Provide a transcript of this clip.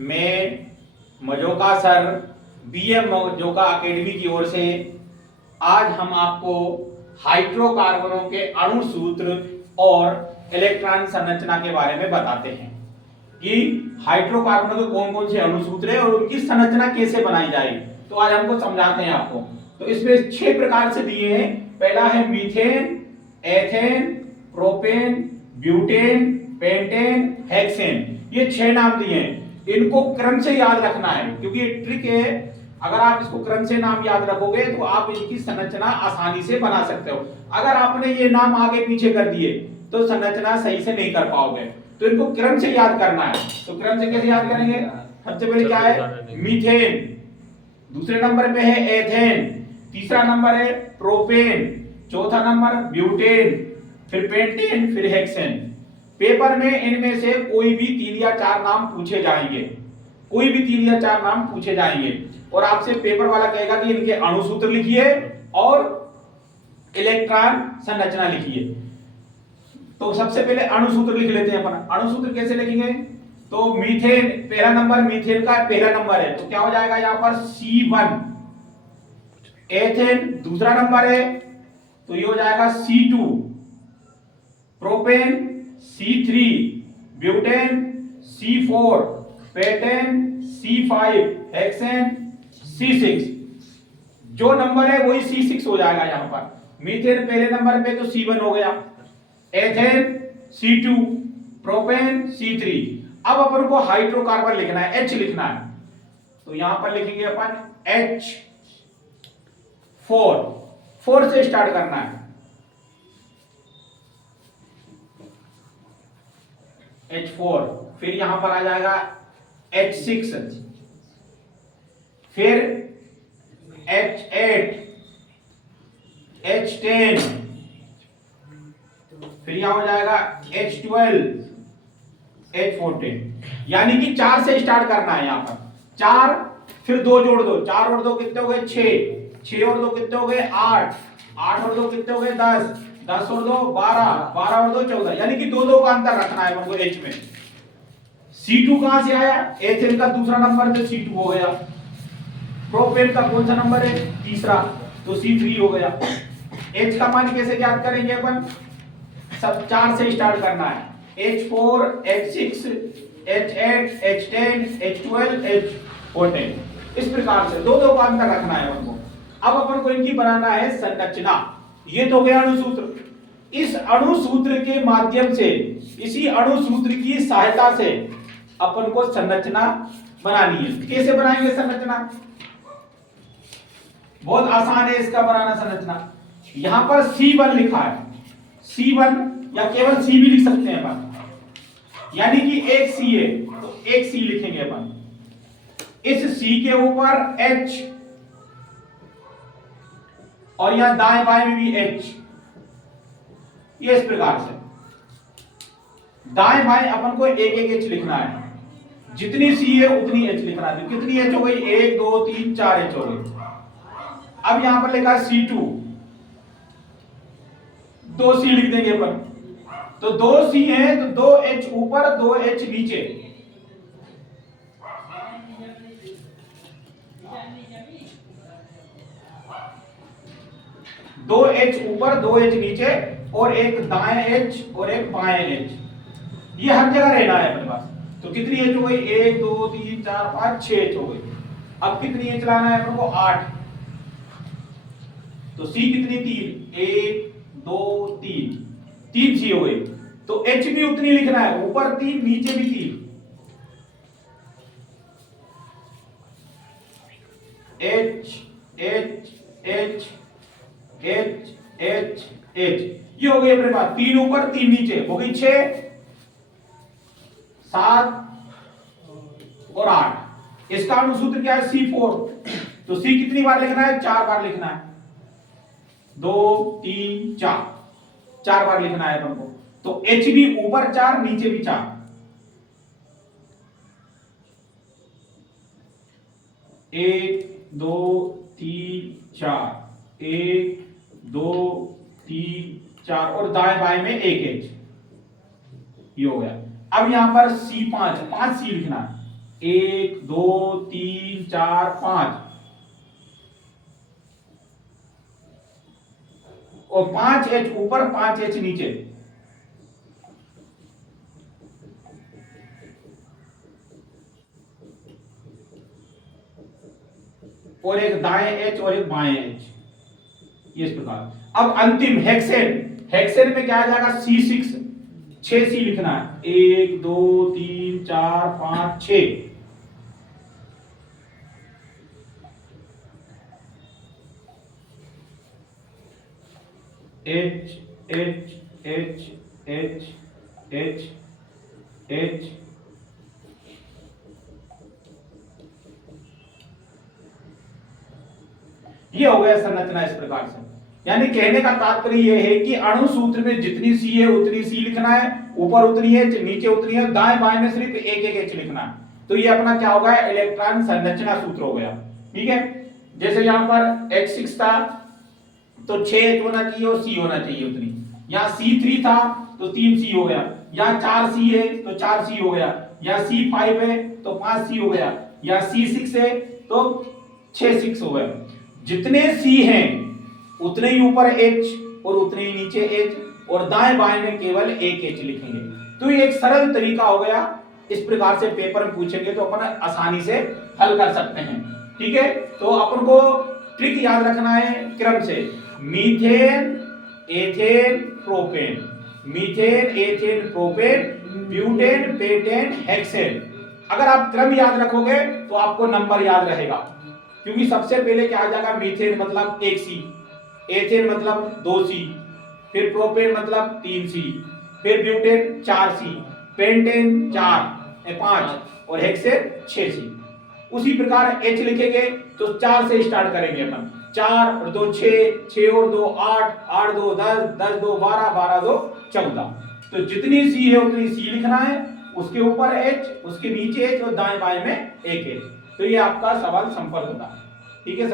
मैं मजोका sir BM मजोका academy की ओर से आज हम आपको हाइड्रोकार्बनों के अणु सूत्र और इलेक्ट्रॉन संरचना के बारे में बताते हैं कि हाइड्रोकार्बनों के कौन कौन से अणु सूत्र है और उनकी संरचना कैसे बनाई जाएगी। तो आज हमको समझाते हैं आपको। तो इसमें 6 प्रकार से दिए हैं। पहला है methane, ethane, propane, butane, pentane, hexane. ये 6 नाम दिए हैं। इनको क्रम से याद रखना है क्योंकि ये ट्रिक है। अगर आप इसको क्रम से नाम याद रखोगे तो आप इनकी संरचना आसानी से बना सकते हो। अगर आपने ये नाम आगे पीछे कर दिए तो संरचना सही से नहीं कर पाओगे। तो इनको क्रम से याद करना है। तो क्रम से कैसे याद करेंगे? सबसे पहले क्या है? मीथेन, दूसरे नंबर पे है एथेन, तीसरा नंबर है प्रोपेन, चौथा नंबर ब्यूटेन, फिर पेंटेन, फिर हेक्सेन। पेपर में इनमें से कोई भी 3 या 4 नाम पूछे जाएंगे। कोई भी 3 या 4 नाम पूछे जाएंगे और आपसे पेपर वाला कहेगा कि इनके अणु सूत्र लिखिए और इलेक्ट्रॉन संरचना लिखिए। तो सबसे पहले अणु सूत्र लिख लेते हैं अपन। अणु सूत्र कैसे लिखेंगे? तो मीथेन, पहला नंबर मीथेन का पहला नंबर है तो क्या हो जाएगा यहां पर C1। एथेन दूसरा नंबर है तो ये हो जाएगा C2। Propane C3, butane C4, pentane C5, hexane C6। जो नंबर है वही C6 हो जाएगा यहां पर। मीथेन पहले नंबर पे तो C1 हो गया, एथेन C2, प्रोपेन C3। अब अपन को हाइड्रोकार्बन लिखना है, H लिखना है। तो यहां पर लिखेंगे अपन H4। 4 से स्टार्ट करना है। H4, फिर यहां पर आ जाएगा H6, फिर H8, H10, फिर यहां हो जाएगा H12, H14। यानी कि 4 से स्टार्ट करना है यहां पर। 4 फिर 2 जोड़ दो, 4 और 2 कितने हो गए? 6, 6 और 2 कितने हो गए? 8, 8 और 2 कितने हो गए? 10, 10 और 2 12, 12 और 2 14। यानी कि 2 2 का अंतर रखना है हमको H में। C2 कहां से आया? एथेन का दूसरा नंबर तो C2 हो गया। प्रोपेन का कौन सा नंबर है? तीसरा तो C3 हो गया। H का मान कैसे ज्ञात करेंगे अपन? सब 4 से स्टार्ट करना है। H4, H6, H8, H10, H12, H14। इस प्रकार से 2 2 का अंतर रखना है अपन को। अब अपन को इनकी बनाना है संरचना। ये तो गया अणु सूत्र। इस अणु सूत्र के माध्यम से, इसी अणु सूत्र की सहायता से अपन को संरचना बनानी है। कैसे बनाएंगे संरचना? बहुत आसान है इसका बनाना संरचना। यहां पर C1 लिखा है, C1 या केवल C भी लिख सकते हैं अपन। यानी कि एक C है तो एक C लिखेंगे अपन। इस C के ऊपर H और यहां दाएं बाएं में भी H। ये इस प्रकार से दाएं बाएं अपन को एक एक H लिखना है। जितनी C है उतनी H लिखना है। तो कितनी H हो गई? 1 2 3 4 H हो गई। अब यहां पर लिखा है C2, 2 C लिख देंगे अपन। तो 2 C है तो 2 H ऊपर 2 H नीचे। दो H ऊपर 2 H नीचे और एक दाएं H और एक बाएं H। ये हर जगह रहना है अपने पास। तो कितनी H हो गई? 1 2 3 4 5 6 H हो गई। अब कितनी H लाना है अपन को? 8। तो C कितनी? 3, 1 2 3, 3 C हो गई। तो H भी उतनी लिखना है, ऊपर 3 नीचे भी 3। H H H H H H। ये हो गई अपने पास 3 ऊपर 3 नीचे, हो गई 6 7 और 8। इसका अणुसूत्र क्या है? C4। तो C कितनी बार लिखना है? 4 बार लिखना है। 2 3 4, 4 बार लिखना है अपन को। तो H भी ऊपर 4 नीचे भी 4। एक 2 3 4, 1 2 3 4 और दाएं बाएं में 1 H। ये हो गया। अब यहां पर C5 5 C लिखना है। 1 2 3 4 5 और 5H ऊपर 5H नीचे। और एक दाएं H और एक बाएं H, इस प्रकार। अब अंतिम हेक्सेन, हेक्सेन में क्या आ जाएगा C6, 6 C लिखना है, 1 2 3 4 5 6। H H H H H H ये हो गया संरचना इस प्रकार से। यानी कहने का तात्पर्य यह है कि अणु सूत्र में जितनी सी है उतनी सी लिखना है, ऊपर उतनी है, नीचे उतनी है, दाएं बाएं में सिर्फ एक एक एच लिखना है। तो ये अपना क्या होगा, इलेक्ट्रॉन संरचना सूत्र हो गया। ठीक है, जैसे यहां पर H6 था तो 6H होना चाहिए और C होना चाहिए उतनी। यहाँ C3 था तो 3C हो गया, यहाँ 4C है तो 4C हो गया, यहाँ C5 है तो 5C हो गया, यहाँ C6 है तो 6 हो गया। जितने C हैं उतने ही ऊपर H और उतने ही नीचे H, और दाएं बाएं में केवल एक H लिखेंगे। तो ये एक सरल तरीका हो गया। इस प्रकार से पेपर में पूछेंगे तो अपन आसानी से हल कर सकते हैं। ठीक है, तो अपन को ट्रिक याद रखना है क्रम से, methane ethane propane, methane ethane propane, butane पेटेन hexane. अगर आप क्रम याद रखोगे तो आपको नंबर याद रहेगा, क्योंकि सबसे पहले क्या आ जाएगा, मीथेन मतलब 1C, एथेन मतलब 2C, फिर प्रोपेन मतलब 3C, फिर ब्यूटेन 4C, पेंटेन 5 और हेक्सेन 6C। उसी प्रकार H लिखेंगे तो 4 से स्टार्ट करेंगे अपन, 4 और 2 6, 6 और 2 8, 8 2 10, 10 2 12, 12 2 14। तो जितनी C है उतनी C लिखना है, उसके ऊपर H, उसके नीचे H और दाएं बाएं में एक H। तो ये आपका सवाल संपन्न होता है। ठीक है।